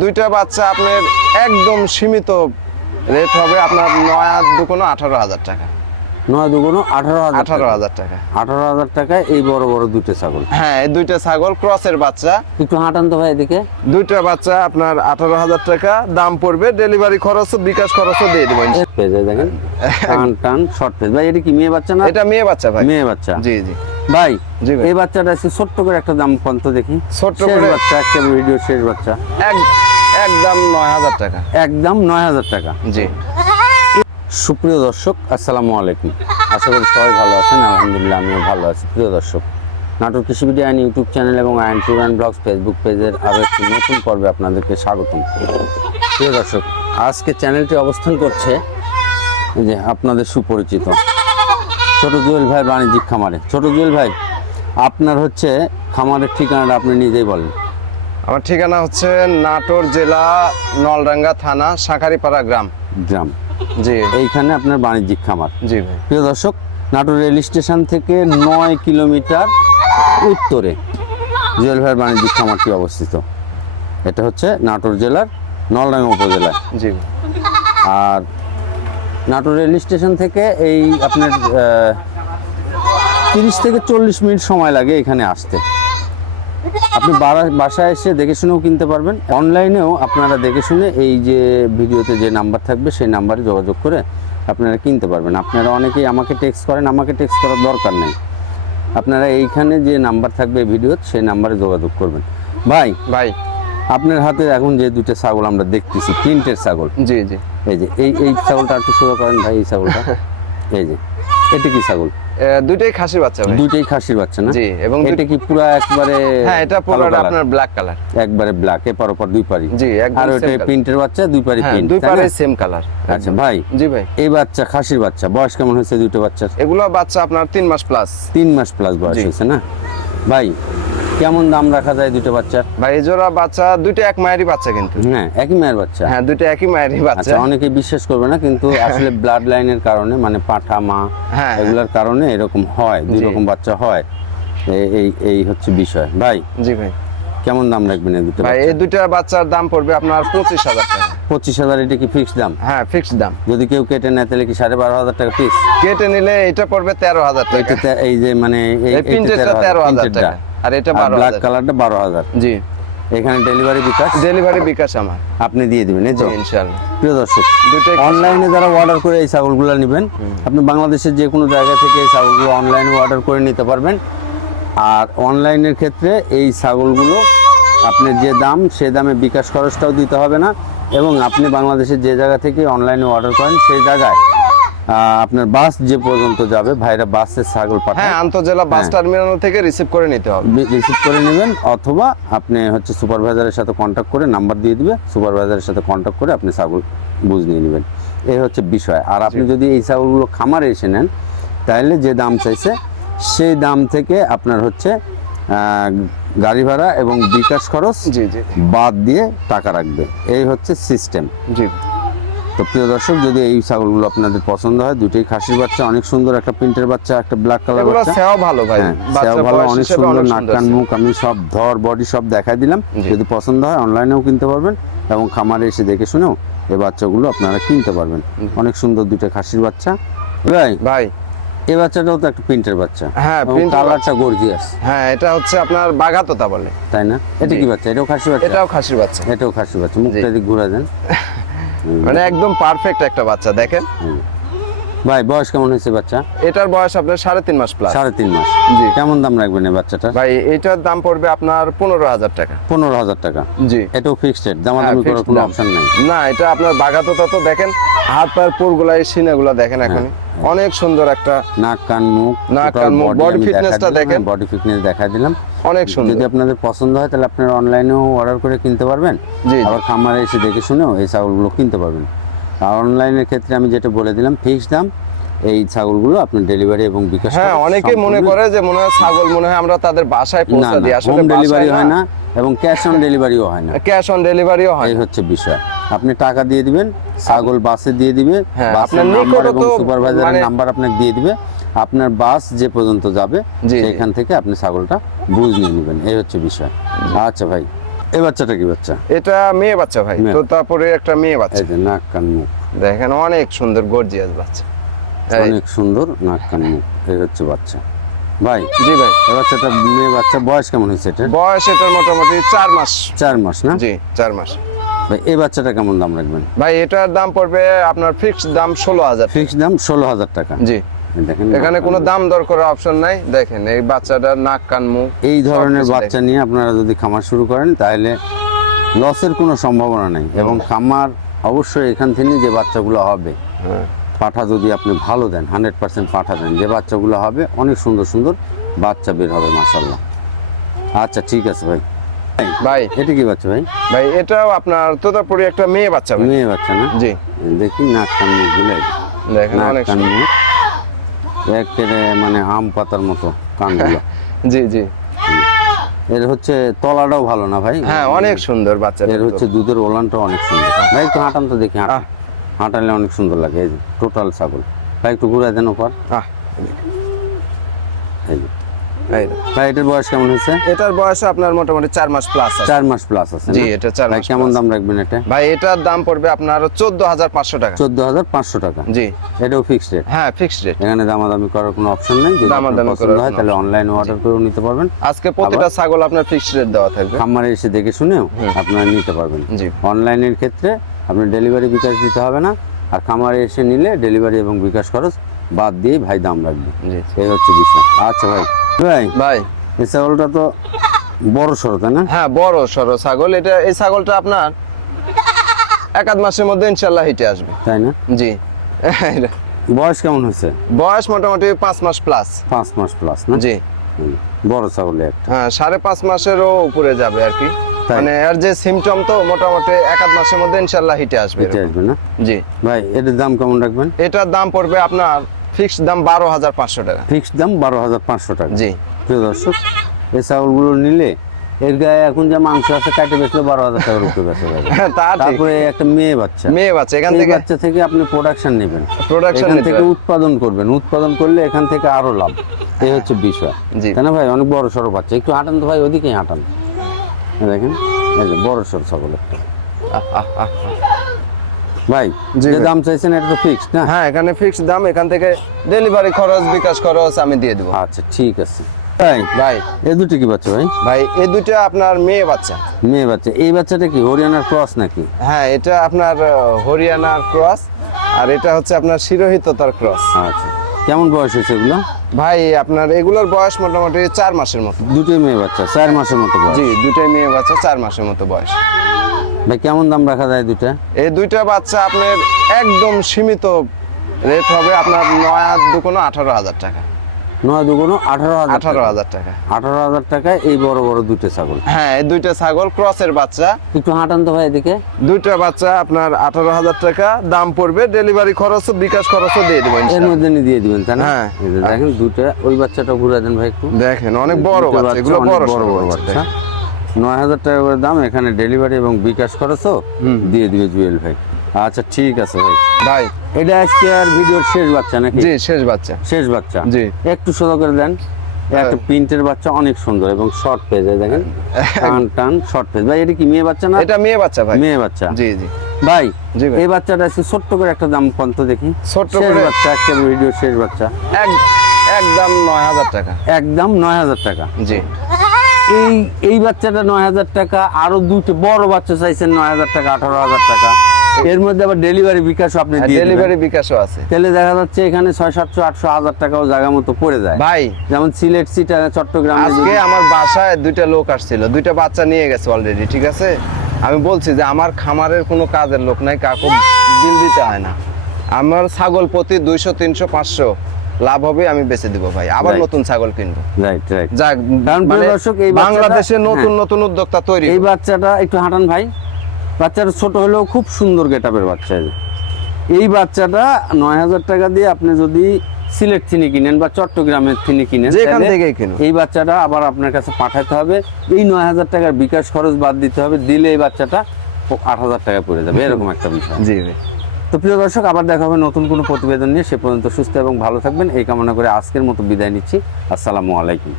দুইটা বাচ্চা আপনার একদম সীমিত রেট হবে আপনার নয় দুকোনো আঠারো হাজার টাকা। নয় দুগুণ আঠারো হাজার আঠারো হাজার টাকা। আঠারো হাজার টাকায় এই বড় বড় দুটো ছাগল। হ্যাঁ এই দুইটা ছাগল ক্রসের বাচ্চা। একটু হাঁটান তো ভাই এদিকে। দুইটা বাচ্চা আপনার আঠারো হাজার টাকা দাম পড়বে ডেলিভারি খরচ বিকাশ খরচও দিয়ে দেবো পেজে দেখেন টান টান শর্ট পেজ ভাই এটা কি মেয়ে বাচ্চা না? এটা মেয়ে বাচ্চা ভাই। মেয়ে বাচ্চা। জি জি। ভাই এই বাচ্চাটা আছে ছোট্ট করে একটা দাম পন্ত দেখি। ছোট্ট করে- বাচ্চা একটা ভিডিও শেষ বাচ্চা। এক একদম নয় হাজার টাকা। একদম নয় হাজার টাকা। জি। সুপ্রিয় দর্শক আসসালামু আলাইকুম। আশা করি সবাই ভালো আছেন। আলহামদুলিল্লাহ আমিও ভালো আছি। প্রিয় দর্শক নাটক কৃষিবিডি আইন ইউটিউব চ্যানেল এবং আইন ট্যুর অ্যান্ড ব্লগস ফেসবুক পেজের আরও একটি নতুন পর্বে আপনাদেরকে স্বাগতম। প্রিয় দর্শক আজকে চ্যানেলটি অবস্থান করছে যে আপনাদের সুপরিচিত ছোট জুয়েল ভাই বাণিজ্যিক খামারে। ছোট জুয়েল ভাই আপনার হচ্ছে খামারের ঠিকানাটা আপনি নিজেই বলেন। আমার ঠিকানা হচ্ছে নাটোর জেলা নলডাঙ্গা থানা শাঁখারিপাড়া গ্রাম। গ্রাম। জি। এইখানে আপনার বাণিজ্যিক খামার। জি ভাই। প্রিয় দর্শক নাটোর রেল স্টেশন থেকে নয় কিলোমিটার উত্তরে জুয়েল ভাইয়ের বাণিজ্যিক খামারটি অবস্থিত। এটা হচ্ছে নাটোর জেলার নলডাঙ্গা উপজেলায়। জি। আর নাটোর রেল স্টেশন থেকে এই আপনার তিরিশ থেকে চল্লিশ মিনিট সময় লাগে এখানে আসতে। আপনি বাসায় এসে দেখে শুনেও কিনতে পারবেন। অনলাইনেও আপনারা দেখে শুনে এই যে ভিডিওতে যে নাম্বার থাকবে সেই নাম্বারে যোগাযোগ করে আপনারা কিনতে পারবেন। আপনারা অনেকেই আমাকে টেক্সট করেন আমাকে টেক্সট করার দরকার নেই। আপনারা এইখানে যে নাম্বার থাকবে ভিডিও সেই নাম্বারে যোগাযোগ করবেন। ভাই ভাই। আপনার হাতে এখন যে দুটো ছাগল আমরা দেখতেছি প্রিন্টের ছাগল। জি জি। এই যে এই এই ছাগলটা একটু শুরু করেন ভাই এই ছাগলটা। এই যে এটা কি ছাগল? দুইটাই খাসির বাচ্চা ভাই। দুইটাই খাসির বাচ্চা না? জি, এবং এটা কি পুরো একবারে হ্যাঁ এটা পুরো আপনার ব্ল্যাক কালার একবারে ব্ল্যাক এ পর পর দুই পারি। জি, একদম আর ওটা প্রিন্টের বাচ্চা দুই পারি হ্যাঁ প্রিন্ট দুই পারে সেম কালার আচ্ছা ভাই জি ভাই। এই বাচ্চা খাসির বাচ্চা বয়স কেমন হয়েছে দুটো বাচ্চার? এগুলো বাচ্চা আপনার তিন মাস প্লাস তিন মাস প্লাস বয়স হয়েছে না? ভাই কেমন দাম রাখা যায় দুটো বাচ্চার? ভাই এই জোড়া বাচ্চা দুইটা এক মায়েরই বাচ্চা কিন্তু। হ্যাঁ একই মায়ের বাচ্চা? হ্যাঁ দুটো একই মায়েরই বাচ্চা। আচ্ছা অনেকে বিশ্বাস করবে না কিন্তু আসলে ব্লাড লাইনের কারণে মানে পাঠা মা হ্যাঁ। এগুলোর কারণে এরকম হয় দুই রকম বাচ্চা হয়। এই- এই এই হচ্ছে বিষয়। ভাই জি ভাই। কেমন দাম রাখবেন এই দুটো ভাই এই দুটো বাচ্চার দাম পড়বে আপনার পঁচিশ হাজার টাকা। পঁচিশ হাজার এটা কি ফিক্স দাম? হ্যাঁ ফিক্সড দাম। যদি কেউ কেটে নেয় তাহলে কি সাড়ে বারো হাজার টাকা পিস কেটে নিলে এটা পড়বে তেরো হাজার টাকা। এই যে মানে এই- এই তেরো হাজার টাকা। আর এটা বারো ব্ল্যাক কালারটা বারো হাজার। জি। এখানে ডেলিভারি বিকাশ? ডেলিভারি বিকাশ আমার। আপনি দিয়ে দিবেন এই তো ইনশাল্লাহ প্রিয় দর্শক অনলাইনে যারা অর্ডার করে এই ছাগলগুলো নেবেন আপনি বাংলাদেশের যে কোনো জায়গা থেকে এই ছাগলগুলো অনলাইনে অর্ডার করে নিতে পারবেন। আর অনলাইনের ক্ষেত্রে এই ছাগলগুলো আপনার যে দাম সে দামে বিকাশ খরচটাও দিতে হবে না। এবং আপনি বাংলাদেশের যে জায়গা থেকে অনলাইনে অর্ডার করেন সেই জায়গায় আপনার বাস যে পর্যন্ত যাবে ভাইরা বাসের ছাগল হ্যাঁ পাঠায় আন্তজেলা বাস হ্যাঁ। টার্মিনাল থেকে রিসিভ করে নিতে হবে। রিসিভ করে নেবেন অথবা আপনি হচ্ছে সুপারভাইজারের সাথে কন্ট্যাক্ট করে নাম্বার দিয়ে দিবে সুপারভাইজারের সাথে কন্ট্যাক্ট করে আপনি ছাগল বুঝ নিয়ে নেবেন। এই হচ্ছে বিষয়। আর আপনি যদি এই ছাগলগুলো খামারে এসে নেন তাহলে যে দাম চাইছে সেই দাম থেকে আপনার হচ্ছে গাড়ি ভাড়া এবং বিকাশ খরচ বাদ দিয়ে টাকা রাখবে। এই হচ্ছে সিস্টেম জি। তো প্রিয় দর্শক যদি এই ছাগলগুলো আপনাদের পছন্দ হয় দুটোই খাসির বাচ্চা অনেক সুন্দর একটা প্রিন্টের বাচ্চা একটা ব্ল্যাক কালার বাচ্চা। সেও ভালো ভাই হ্যাঁ, বাচ্চা সেও ভালো অনেক সুন্দর নাক কান মুখ আমি সব ধর বডি সব দেখাই দিলাম। যদি পছন্দ হয় অনলাইনেও কিনতে পারবেন এবং খামারে এসে দেখে শুনেও এই বাচ্চাগুলো আপনারা কিনতে পারবেন। অনেক সুন্দর দুটো খাসির বাচ্চা। ভাই ভাই। এই বাচ্চাটাও তো একটা প্রিন্টের বাচ্চা। হ্যাঁ, কালারটা গর্জিয়াস হ্যাঁ এটা হচ্ছে আপনার বাগাতোতা বলে। তাই না? এটা কি বাচ্চা? এটাও খাসি বাচ্চা? এটাও খাসির বাচ্চা। এটাও খাসি বাচ্চা। মুখটা দিক ঘুরা দেন। মানে একদম পারফেক্ট একটা বাচ্চা দেখেন। ভাই বয়স কেমন হয়েছে বাচ্চা? এটার বয়স আপনার সাড়ে তিন মাস প্লাস সাড়ে তিন মাস। জি। কেমন দাম রাখবেন এই বাচ্চাটা ভাই এটার দাম পড়বে আপনার পনেরো হাজার টাকা। পনেরো হাজার টাকা। জি। এটাও ফিক্সড রেট দামাদামি হ্যাঁ, করার কোনো অপশন নেই। না এটা আপনার বাগাতোতা তো দেখেন হাত পায়ের পুরগুলা এই সিনাগুলা দেখেন এখন। অনেক সুন্দর একটা নাক কান মুখ নাক, কান, মুখ, body fitness টা দেখেন। বডি ফিটনেস দেখা দিলাম। অনেক সুন্দর। যদি আপনাদের পছন্দ হয় তাহলে আপনারা অনলাইনেও অর্ডার করে কিনতে পারবেন। আবার খামারে এসে দেখে শুনেও এই ছাগলগুলো কিনতে পারবেন। আর অনলাইনের ক্ষেত্রে আমি যেটা বলে দিলাম ফিক্স দাম এই ছাগলগুলো আপনার ডেলিভারি এবং বিকাশ হ্যাঁ অনেকে মনে করে যে মনে হয় ছাগল মনে হয় আমরা তাদের বাসায় পৌঁছে দিই। আসলে ডেলিভারি হয় না এবং ক্যাশ অন ডেলিভারিও হয় না। ক্যাশ অন ডেলিভারিও হয় এই হচ্ছে বিষয়। আপনি টাকা দিয়ে দিবেন ছাগল বাসে দিয়ে দিবে হ্যাঁ, বাসের আপনার নাম্বার এবং সুপারভাইজারের মানে- নাম্বার আপনাকে দিয়ে দিবে। আপনার বাস যে পর্যন্ত যাবে। সেখান থেকে আপনি ছাগলটা বুঝ নিয়ে নেবেন। এই হচ্ছে বিষয়। আচ্ছা ভাই। এই বাচ্চাটা কি বাচ্চা? এটা মেয়ে বাচ্চা ভাই। তো তারপরে একটা মেয়ে বাচ্চা। এই যে নাক কান মুখ। দেখেন অনেক সুন্দর গর্জিয়াস বাচ্চা। অনেক সুন্দর নাক কান মুখ। এই হচ্ছে বাচ্চা। ভাই জি ভাই। এই বাচ্চাটা মেয়ে বাচ্চা বয়স কেমন হয়েছে এটা বয়স এটার মোটামুটি চার মাস। চার মাস না? জি চার মাস। ভাই এই বাচ্চাটা কেমন দাম রাখবেন? ভাই এটার দাম পড়বে আপনার ফিক্সড দাম ষোলো হাজার ফিক্স দাম ষোলো হাজার টাকা। জি। এখানে কোনো দাম দর করার অপশন নাই। দেখেন এই বাচ্চাটার নাক কান মুখ এই ধরনের বাচ্চা নিয়ে আপনারা যদি খামার শুরু করেন তাহলে লসের কোনো সম্ভাবনা নেই। এবং খামার অবশ্যই এখান থেকে যে বাচ্চাগুলো হবে হ্যাঁ। পাঠা যদি আপনি ভালো দেন হান্ড্রেড পার্সেন্ট পাঠা দেন যে বাচ্চাগুলো হবে অনেক সুন্দর সুন্দর বাচ্চা বের হবে মাসাল্লাহ আচ্ছা ঠিক আছে ভাই। ভাই। এটা কি বাচ্চা ভাই? ভাই এটাও আপনার তোতাপুরি একটা মেয়ে বাচ্চা মেয়ে বাচ্চা না? জি। দেখি নাক কান মুখ দেখেন অনেক সুন্দর। একেবারে মানে আম পাতার মতো কানগুলো। জি জি। এর হচ্ছে তলাটাও ভালো না ভাই? হ্যাঁ অনেক সুন্দর বাচ্চা এর হচ্ছে দুধের ওলানটা অনেক সুন্দর। ভাই একটু হাঁটান তো দেখি হাঁটালে অনেক সুন্দর লাগে এই যে টোটাল ছাগল। ভাই একটু ঘুরে দেন ওপর। এই যে। ভাই এটার বয়স কেমন হয়েছে? এটার বয়স আপনার মোটামুটি চার মাস প্লাস আছে। চার মাস প্লাস আছে জি? এটা চার মাস কেমন দাম রাখবেন এটা? ভাই এটার দাম পড়বে আপনার চোদ্দ হাজার পাঁচশো টাকা। চোদ্দ হাজার পাঁচশো টাকা। জি। এটাও ফিক্সড রেট হ্যাঁ ফিক্সড রেট এখানে দামাদামি করার কোনো অপশন নেই? যদি দামাদামি করার হয় তাহলে অনলাইনে অর্ডার করেও নিতে পারবেন। আজকে প্রতিটা ছাগল আপনার ফিক্সড রেট দেওয়া থাকবে। খামারে এসে দেখে শুনেও আপনারা নিতে পারবেন। জি। অনলাইনের ক্ষেত্রে আপনার ডেলিভারি বিকাশ দিতে হবে না। আর খামারে এসে নিলে ডেলিভারি এবং বিকাশ খরচ বাদ দিয়ে ভাই দাম রাখবে। জি। এই হচ্ছে বিষয়। আচ্ছা ভাই ভাই ভাই। এই ছাগলটা তো বড় সড়ো তাই না? হ্যাঁ বড় সরো ছাগল। এটা এই ছাগলটা আপনার এক আধ মাসের মধ্যে ইনশাল্লাহ হিটে আসবে। তাই না? জি। বয়স কেমন হয়েছে? বয়স মোটামুটি পাঁচ মাস প্লাস পাঁচ মাস প্লাস না? জি। বড় ছাগলে একটা। হ্যাঁ সাড়ে পাঁচ মাসেরও উপরে যাবে আর কি? মানে এর যে সিমটম তো মোটামুটি এক আধ মাসের মধ্যে ইনশাল্লাহ হিটে আসবে এটা আসবে না? জি। ভাই এটার দাম কেমন রাখবেন? এটার দাম পড়বে আপনার ফিক্সড দাম বারো হাজার পাঁচশো টাকা। ফিক্সড দাম বারো হাজার পাঁচশো টাকা। জি। প্রিয় দর্শক এই ছাগলগুলো নিলে এর গায়ে এখন যে মাংস আছে কাটে বেচলে বারো হাজার টাকার উপরে বেচা যাবে হ্যাঁ তারপরে একটা মেয়ে বাচ্চা। মেয়ে বাচ্চা এখান থেকে বাচ্চা থেকে আপনি প্রোডাকশন নেবেন। প্রোডাকশন থেকে উৎপাদন করবেন। উৎপাদন করলে এখান থেকে আরও লাভ। এই হচ্ছে বিষয়। তাই না ভাই? অনেক বড় সড়ো বাচ্চা। একটু হাঁটান তো ভাই ওদিকেই হাঁটান। দেখেন বড় সড়ো ছাগল একটা ভাই যে দাম চাইছেন এটা তো ফিক্সড না? হ্যাঁ এখানে ফিক্সড দাম এখান থেকে ডেলিভারি খরচ বিকাশ খরচ আমি দিয়ে দেবো। আচ্ছা ঠিক আছে। ভাই ভাই। এই দুটো কি বাচ্চা ভাই? ভাই এই দুটো আপনার মেয়ে বাচ্চা। মেয়ে বাচ্চা। এই বাচ্চাটা কি হরিয়ানার ক্রস নাকি? হ্যাঁ এটা আপনার হরিয়ানার ক্রস আর এটা হচ্ছে আপনার শিরোহিততার ক্রস। আচ্ছা কেমন বয়স হয়েছে এগুলো? ভাই আপনার এগুলোর বয়স মোটামুটি চার মাসের মতো। দুটোই মেয়ে বাচ্চা চার মাসের মতো বয়স। জি দুটোই মেয়ে বাচ্চা চার মাসের মতো বয়স। ভাই কেমন দাম রাখা যায় দুটা এই দুইটা বাচ্চা আপনার একদম সীমিত রেট হবে আপনার নয় দুকোনো আঠারো হাজার টাকা। নয় দুগুণ আঠারো হাজার আঠারো হাজার টাকা। আঠারো হাজার টাকায় এই বড় বড় দুটো ছাগল। হ্যাঁ এই দুইটা ছাগল ক্রসের বাচ্চা। একটু হাঁটান তো ভাই এদিকে। দুইটা বাচ্চা আপনার আঠারো হাজার টাকা দাম পড়বে ডেলিভারি খরচ বিকাশ খরচও দিয়ে দেবো এর মধ্যে দিয়ে দিবেন তাই না? হ্যাঁ। দেখেন দুটো ওই বাচ্চাটা ঘুরে দেন ভাই একটু। দেখেন অনেক বড় বাচ্চা এগুলো বড় বড় বাচ্চা। নয় হাজার টাকা করে দাম এখানে ডেলিভারি এবং বিকাশ খরচও দিয়ে দিবে জুয়েল ভাই। আচ্ছা ঠিক আছে ভাই। ভাই। এটা আজকে আর ভিডিওর শেষ বাচ্চা নাকি? জি শেষ বাচ্চা। শেষ বাচ্চা? জি। একটু সোজা করে দেন। একটা প্রিন্টের বাচ্চা অনেক সুন্দর এবং শর্ট পেজ দেখেন। টান টান শর্ট পেজ ভাই এটা কি মেয়ে বাচ্চা না? এটা মেয়ে বাচ্চা ভাই। মেয়ে বাচ্চা। জি জি। ভাই এই বাচ্চাটা আছে ছোট্ট করে একটা দাম কত দেখি। ছোট্ট করে? বাচ্চা একটা ভিডিও শেষ বাচ্চা। এক একদম নয় হাজার টাকা। একদম নয় হাজার টাকা। জি। এই এই বাচ্চাটা নয় হাজার টাকা আরও দুটো বড় বাচ্চা চাইছেন নয় হাজার টাকা আঠারো হাজার টাকা। এর মধ্যে আবার ডেলিভারি আপনি ডেলিভারি বিকাশও আছে। তাহলে দেখা যাচ্ছে এখানে ছয় সাতশো আটশো হাজার টাকাও জায়গা মতো পড়ে যায়। ভাই। যেমন সিলেট সিটা চট্টগ্রামে আজকে আমার বাসায় দুইটা লোক আসছিল দুইটা বাচ্চা নিয়ে গেছে অলরেডি ঠিক আছে? আমি বলছি যে আমার খামারের কোনো কাজের লোক নাই কাকু বিল দিতে হয় না। আমার ছাগল প্রতি দুইশো তিনশো পাঁচশো লাভ হবে আমি বেচে দিব ভাই। আবার নতুন ছাগল কিনবো। রাইট রাইট যাক কারণ প্রিয় মানে দর্শক, এই বাংলাদেশে নতুন হ্যাঁ। নতুন উদ্যোক্তা তৈরি এই বাচ্চাটা একটু হাঁটান ভাই। বাচ্চাটা ছোট হলেও খুব সুন্দর গেটাপের বাচ্চা এই। বাচ্চাটা নয় হাজার টাকা দিয়ে আপনি যদি সিলেট থেকে কিনেন বা চট্টগ্রামের থেকে কিনেন যেখান থেকেই কিনুন। এই বাচ্চাটা আবার আপনার কাছে পাঠাতে হবে। এই নয় হাজার টাকার বিকাশ খরচ বাদ দিতে হবে দিলে এই বাচ্চাটা আট হাজার টাকা পড়ে যাবে এরকম একটা বিষয়। জি ভাই। তো প্রিয় দর্শক, আবার দেখা হবে নতুন কোনো প্রতিবেদন নিয়ে। সে পর্যন্ত সুস্থ এবং ভালো থাকবেন। এই কামনা করে আজকের মতো বিদায় নিচ্ছি। আসসালামু আলাইকুম।